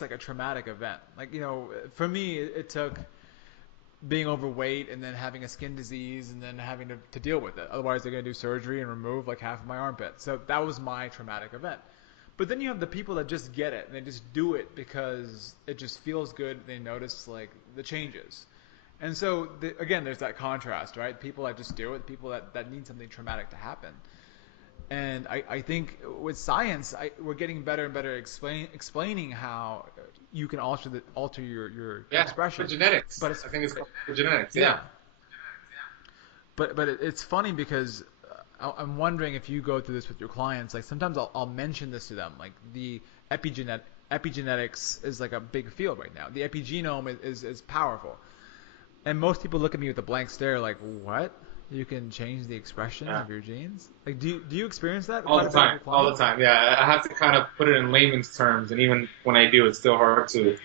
like a traumatic event. Like, for me, it took being overweight and then having a skin disease and then having to deal with it. Otherwise, they're going to do surgery and remove like half of my armpit. So that was my traumatic event. But then you have the people that just get it and they just do it because it just feels good. They notice like the changes. And so, again, there's that contrast, right? People that just do it, people that need something traumatic to happen. And I think with science, we're getting better and better explaining how you can alter your Yeah, for expression. genetics. But it's I think it's called for genetics. Yeah. yeah, but it's funny because I'm wondering if you go through this with your clients. Like sometimes I'll mention this to them. Like the epigenetics is like a big field right now. The epigenome is powerful, and most people look at me with a blank stare, like what? You can change the expression Yeah. of your genes? Like do you experience that All quite the a bit with time. your All the clients? time. Yeah. I have to kind of put it in layman's terms, and even when I do, it's still hard to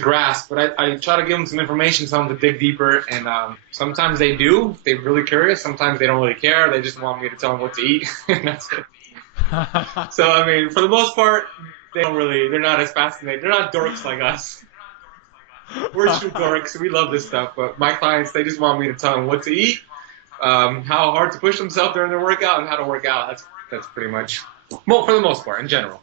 grasp. But I try to give them some information, tell them to dig deeper, and sometimes they do. If they're really curious. Sometimes they don't really care. They just want me to tell them what to eat, and that's it. So I mean, for the most part, they don't really. They're not as fascinated. They're not dorks like us. We're true dorks. We love this stuff. But my clients, they just want me to tell them what to eat, how hard to push themselves during their workout, and how to work out. That's pretty much, well, for the most part, in general.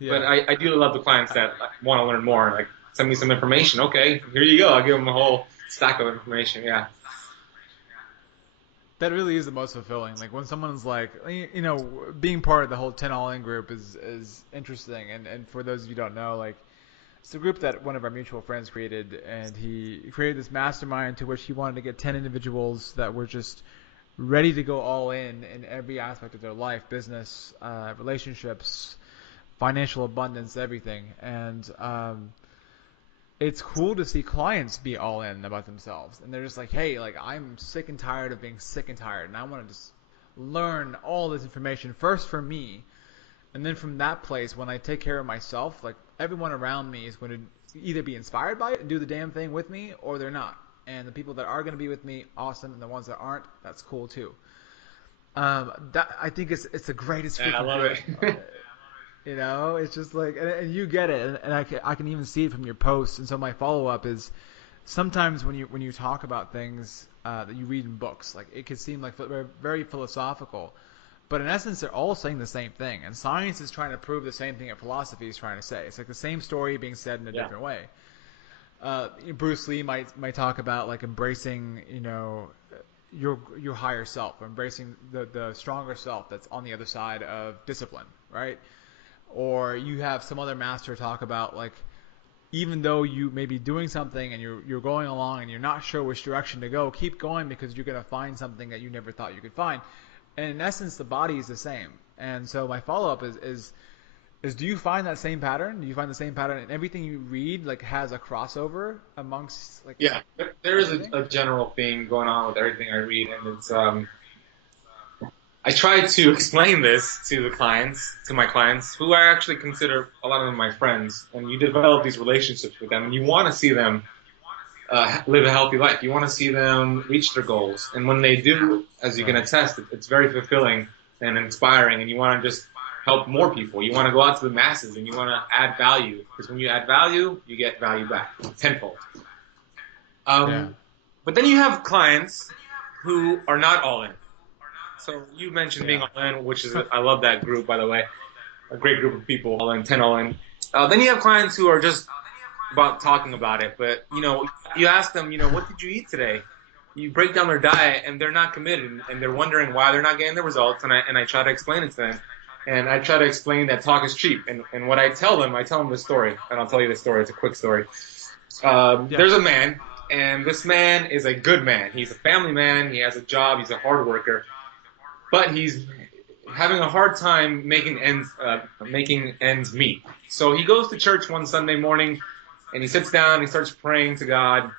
But Yeah. I do love the clients that want to learn more. Like, send me some information. Okay, here you go. I'll give them a whole stack of information. Yeah. That really is the most fulfilling. Like when someone's like, being part of the whole 10 All In group is interesting. And for those of you who don't know, like it's a group that one of our mutual friends created, and he created this mastermind to which he wanted to get 10 individuals that were just ready to go all in every aspect of their life, business, relationships, financial abundance, everything. And it's cool to see clients be all in about themselves, and they're just like, hey, like I'm sick and tired of being sick and tired, and I want to just learn all this information first for me, and then from that place, when I take care of myself, like everyone around me is going to either be inspired by it and do the damn thing with me, or they're not. And the people that are going to be with me, awesome, and the ones that aren't, that's cool too. That I think it's the greatest Yeah, I freaking love feeling. it. It's just like, and you get it, and I can even see it from your posts. And so my follow up is sometimes when you talk about things that you read in books, like it could seem like very, very philosophical, but in essence they're all saying the same thing. And science is trying to prove the same thing that philosophy is trying to say. It's like the same story being said in a Yeah. different way. Bruce Lee might talk about like embracing, your higher self, embracing the stronger self that's on the other side of discipline, right? Or you have some other master talk about like even though you may be doing something and you're going along and you're not sure which direction to go, keep going because you're going to find something that you never thought you could find. And in essence, the body is the same. And so my follow up is do you find that same pattern? Do you find the same pattern in everything you read like has a crossover amongst like Yeah. There is everything? a general theme going on with everything I read, and it's I try to explain this to my clients, who I actually consider a lot of them my friends. And you develop these relationships with them, and you want to see them live a healthy life. You want to see them reach their goals. And when they do, as you can Right. attest, it's very fulfilling and inspiring. And you want to just help more people. You want to go out to the masses, and you want to add value. Because when you add value, you get value back tenfold. Yeah. Um, but then you have clients who are not all in. So you mentioned being Yeah. all in, which is I love that group, by the way, a great group of people, all in, 10 all in. Then you have clients who are just about talking about it, but you ask them, what did you eat today? You break down their diet, and they're not committed, and they're wondering why they're not getting the results. And I try to explain it to them, and I try to explain that talk is cheap. And what I tell them the story, and I'll tell you the story. It's a quick story. Yeah. There's a man, and this man is a good man. He's a family man. He has a job. He's a hard worker, but he's having a hard time making ends meet. So he goes to church one Sunday morning, and he sits down and he starts praying to God,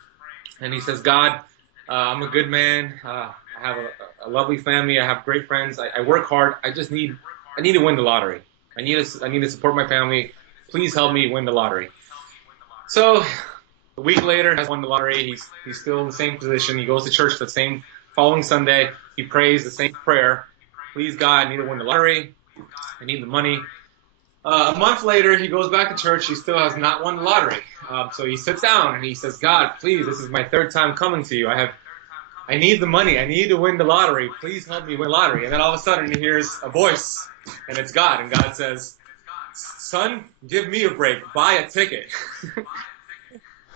and he says, God, I'm a good man. I have a lovely family. I have great friends. I work hard. I need to win the lottery. I need to support my family. Please help me win the lottery. So a week later, he has won the lottery. He's still in the same position. He goes to church the same following Sunday. He prays the same prayer. Please, God, I need to win the lottery. I need the money. A month later, he goes back to church. He still has not won the lottery. So he sits down and he says, God, please, this is my third time coming to you. I need the money. I need to win the lottery. Please help me win the lottery. And then all of a sudden he hears a voice, and it's God. And God says, son, give me a break. Buy a ticket.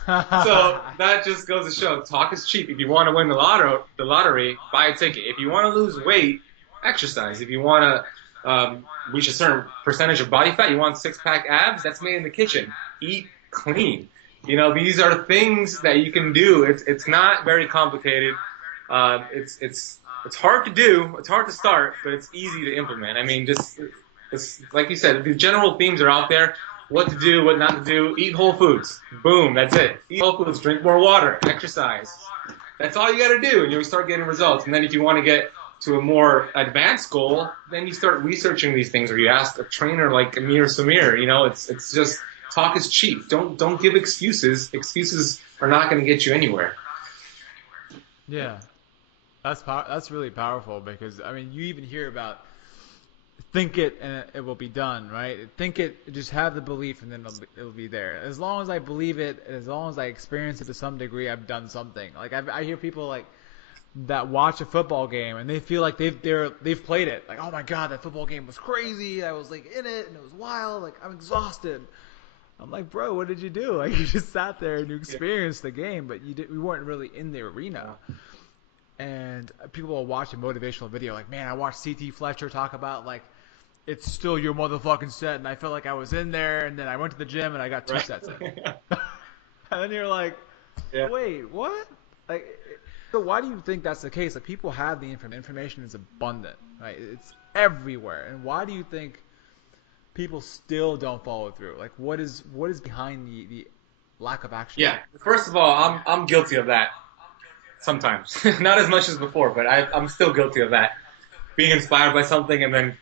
So that just goes to show, talk is cheap. If you want to win the lottery, buy a ticket. If you want to lose weight, exercise. If you want to reach a certain percentage of body fat, you want six-pack abs, that's made in the kitchen. Eat clean. You know, these are things that you can do. It's not very complicated. It's hard to do. It's hard to start, but it's easy to implement. I mean, just like you said, the general themes are out there. What to do, what not to do. Eat whole foods. Boom, that's it. Eat whole foods, drink more water, exercise. That's all you got to do, and you'll start getting results. And then if you want to get to a more advanced goal, then you start researching these things, or you ask a trainer like Amir Samir. You know, it's just talk is cheap. Don't give excuses. Excuses are not going to get you anywhere. Yeah, that's really powerful because I mean you even hear about think it and it will be done, right? Think it, just have the belief and then it'll be there. As long as I believe it, as long as I experience it to some degree, I've done something. Like I hear people like that watch a football game and they feel like they've played it. Like, oh my god, that football game was crazy. I was like in it and it was wild. Like I'm exhausted. I'm like, bro, what did you do? Like you just sat there and you experienced the game, but we weren't really in the arena. And people will watch a motivational video like, man, I watched CT Fletcher talk about like it's still your motherfucking set, and I felt like I was in there, and then I went to the gym and I got two sets in. And then you're like, wait, what? Like, so why do you think that's the case? Like people have the information is abundant, right? It's everywhere, and why do you think people still don't follow through? Like, what is behind the lack of action? Yeah. First of all, I'm guilty of that. Sometimes, not as much as before, but I'm still guilty of that. Being inspired by something and then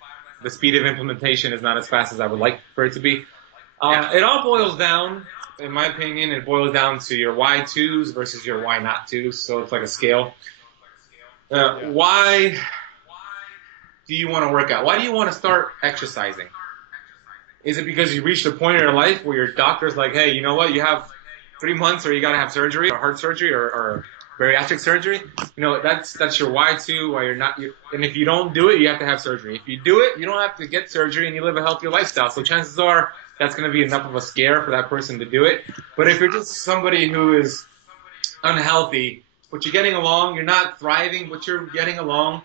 the speed of implementation is not as fast as I would like for it to be. It all boils down, in my opinion, it boils down to your why to's versus your why not to's. So it's like a scale. Why do you want to work out? Why do you want to start exercising? Is it because you reached a point in your life where your doctor's like, hey, you know what? You have 3 months or you got to have surgery or heart surgery or bariatric surgery? You know, that's your why to, why you're not, and if you don't do it, you have to have surgery. If you do it, you don't have to get surgery and you live a healthier lifestyle. So chances are that's going to be enough of a scare for that person to do it. But if you're just somebody who is unhealthy, but you're getting along, you're not thriving, but you're getting along,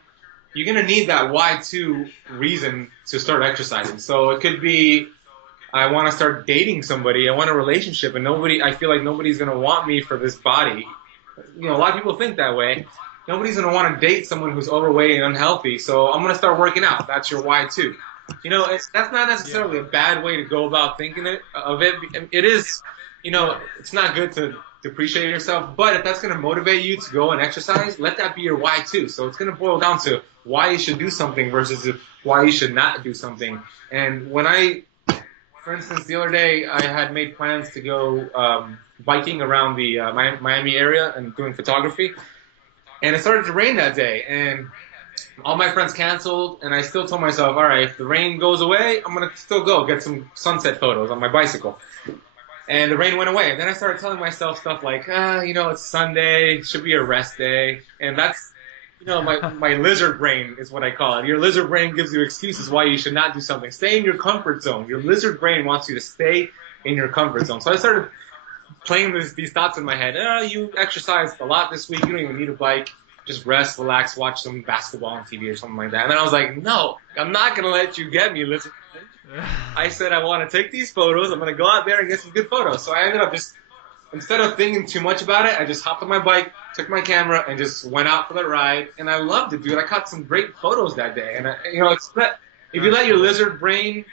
you're going to need that why to reason to start exercising. So it could be, I want to start dating somebody, I want a relationship, and I feel like nobody's going to want me for this body. You know, a lot of people think that way. Nobody's going to want to date someone who's overweight and unhealthy, so I'm going to start working out. That's your why too. You know, that's not necessarily a bad way to go about thinking of it. It is, you know, it's not good to depreciate yourself, but if that's going to motivate you to go and exercise, let that be your why too. So it's going to boil down to why you should do something versus why you should not do something. And for instance, the other day I had made plans to go biking around the Miami area and doing photography, and it started to rain that day, and all my friends canceled, and I still told myself, all right, if the rain goes away, I'm going to still go get some sunset photos on my bicycle. And the rain went away. And then I started telling myself stuff like, you know, it's Sunday, it should be a rest day. And that's, you know, my lizard brain is what I call it. Your lizard brain gives you excuses why you should not do something. Stay in your comfort zone. Your lizard brain wants you to stay in your comfort zone. So I started playing these thoughts in my head. You exercised a lot this week. You don't even need a bike. Just rest, relax, watch some basketball on TV or something like that. And then I was like, no, I'm not going to let you get me, lizard. I said I want to take these photos. I'm going to go out there and get some good photos. So I ended up just, instead of thinking too much about it, I just hopped on my bike, took my camera, and just went out for the ride. And I loved it, dude. I caught some great photos that day. And, you know, if you let your lizard brain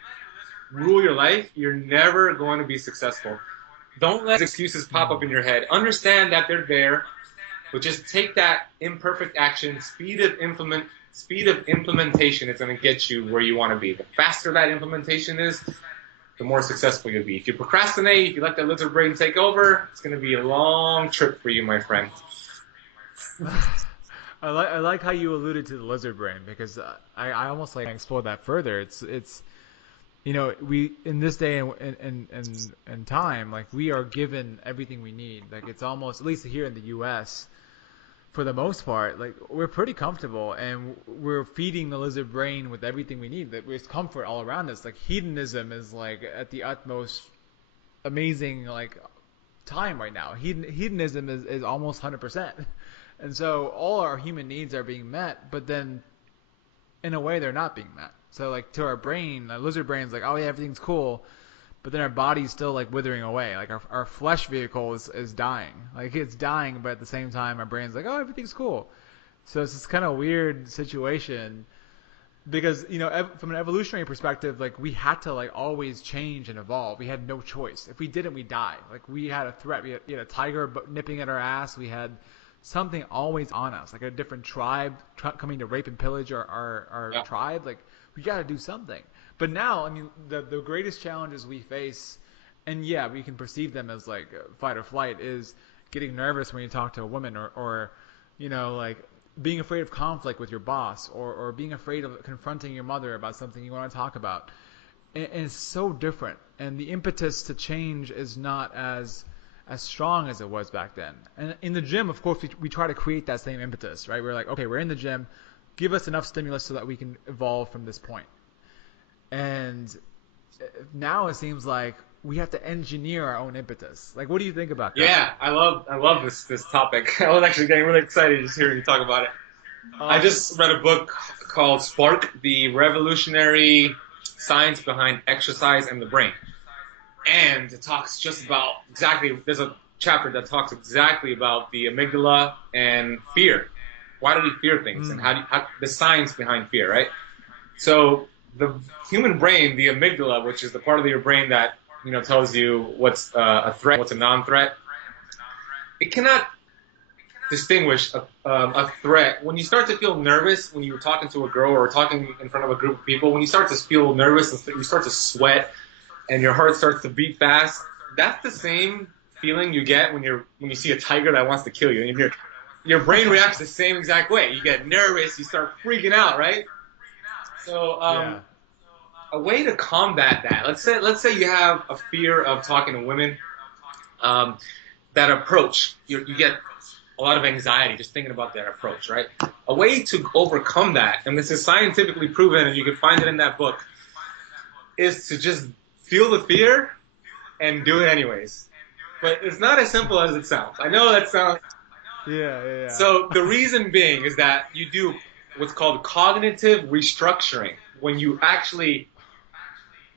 rule your life, you're never going to be successful. Don't let excuses pop up in your head. Understand that they're there, but just take that imperfect action, speed of implementation is going to get you where you want to be. The faster that implementation is, the more successful you'll be. If you procrastinate, if you let that lizard brain take over, it's going to be a long trip for you, my friend. I like how you alluded to the lizard brain because I almost like explore that further. It's we in this day and time, like we are given everything we need. Like it's almost, at least here in the U.S., for the most part, like we're pretty comfortable, and we're feeding the lizard brain with everything we need. That there's comfort all around us. Like hedonism is like at the utmost amazing like time right now. Hedonism is almost 100%, and so all our human needs are being met, but then in a way they're not being met. So like to our brain, our lizard brain's like, oh yeah, everything's cool, but then our body's still like withering away. Like our flesh vehicle is dying. Like it's dying, but at the same time our brain's like, oh, everything's cool. So it's this kind of weird situation because from an evolutionary perspective, like we had to like always change and evolve. We had no choice. If we didn't, we die. Like we had a threat. We had a tiger nipping at our ass. We had something always on us, like a different tribe coming to rape and pillage our Yeah. tribe. Like we got to do something. But now, I mean, the greatest challenges we face, and yeah, we can perceive them as like fight or flight, is getting nervous when you talk to a woman, or like being afraid of conflict with your boss, or being afraid of confronting your mother about something you want to talk about. And it's so different, and the impetus to change is not as strong as it was back then. And in the gym, of course, we try to create that same impetus, right? We're like, okay, we're in the gym, give us enough stimulus so that we can evolve from this point. And now it seems like we have to engineer our own impetus. Like, what do you think about that? Yeah, I love this topic. I was actually getting really excited just hearing you talk about it. I Awesome. just read a book called Spark: The Revolutionary Science Behind Exercise and the Brain. And it talks just about exactly, there's a chapter that talks exactly about the amygdala and fear. Why do we fear things, and Mm. the science behind fear, right? So the human brain, the amygdala, which is the part of your brain that tells you what's a threat, what's a non-threat, it cannot distinguish a threat. When you start to feel nervous, when you're talking to a girl or talking in front of a group of people, when you start to feel nervous and you start to sweat and your heart starts to beat fast, that's the same feeling you get when you see a tiger that wants to kill you. And your brain reacts the same exact way. You get nervous, you start freaking out, right? So Yeah. a way to combat that. Let's say you have a fear of talking to women. Um, that approach, you get a lot of anxiety just thinking about that approach, right? A way to overcome that, and this is scientifically proven, and you can find it in that book, is to just feel the fear and do it anyways. But it's not as simple as it sounds. I know that sounds. Yeah, yeah, yeah. So the reason being is that you do what's called cognitive restructuring when you actually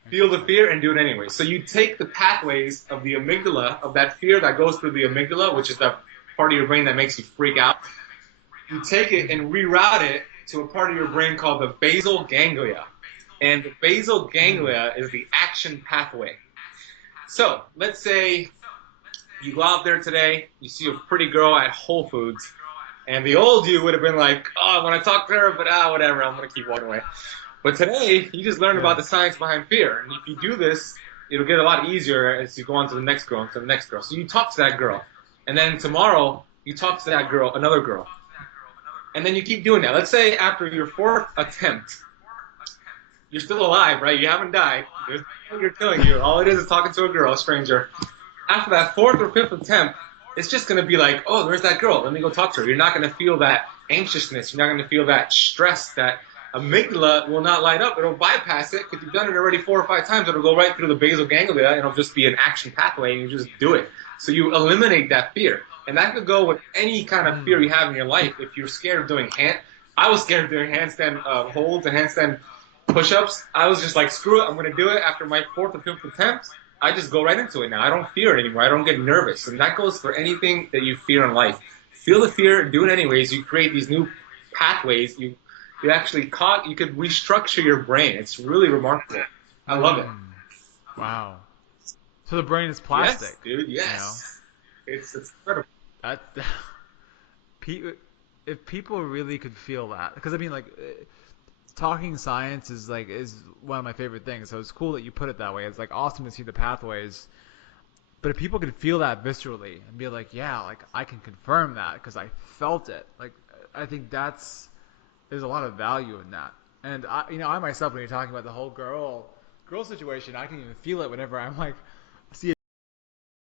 feel the fear and do it anyway. So you take the pathways of the amygdala, of that fear that goes through the amygdala, which is that part of your brain that makes you freak out. You take it and reroute it to a part of your brain called the basal ganglia. And the basal ganglia is the action pathway. So let's say you go out there today, you see a pretty girl at Whole Foods, and the old you would have been like, oh, I want to talk to her, but whatever, I'm going to keep walking away. But today, you just learned about Yeah. the science behind fear. And if you do this, it'll get a lot easier as you go on to the next girl, and to the next girl. So you talk to that girl. And then tomorrow, you talk to that girl, another girl. And then you keep doing that. Let's say after your fourth attempt, you're still alive, right? You haven't died. There's nothing you're killing you. All it is talking to a girl, a stranger. After that fourth or fifth attempt, it's just going to be like, oh, there's that girl. Let me go talk to her. You're not going to feel that anxiousness. You're not going to feel that stress. That amygdala will not light up. It'll bypass it because you've done it already 4 or 5 times. It'll go right through the basal ganglia, and it'll just be an action pathway, and you just do it. So you eliminate that fear. And that could go with any kind of fear Mm. you have in your life. If you're scared of doing I was scared of doing handstand holds and handstand push-ups. I was just like, screw it, I'm going to do it. After my fourth or fifth attempt, I just go right into it now. I don't fear it anymore. I don't get nervous. And that goes for anything that you fear in life. Feel the fear, do it anyways. You create these new pathways. You actually you could restructure your brain. It's really remarkable. I love it. Mm. Wow. So the brain is Yes, plastic, dude. you know? Yes. It's incredible. That, pe- if people really could feel that, because I mean, like, talking science is one of my favorite things. So it's cool that you put it that way. It's like awesome to see the pathways. But if people could feel that viscerally and be like, yeah, like I can confirm that because I felt it. Like I think there's a lot of value in that. And I myself, when you're talking about the whole girl girl situation, I can even feel it whenever I'm like see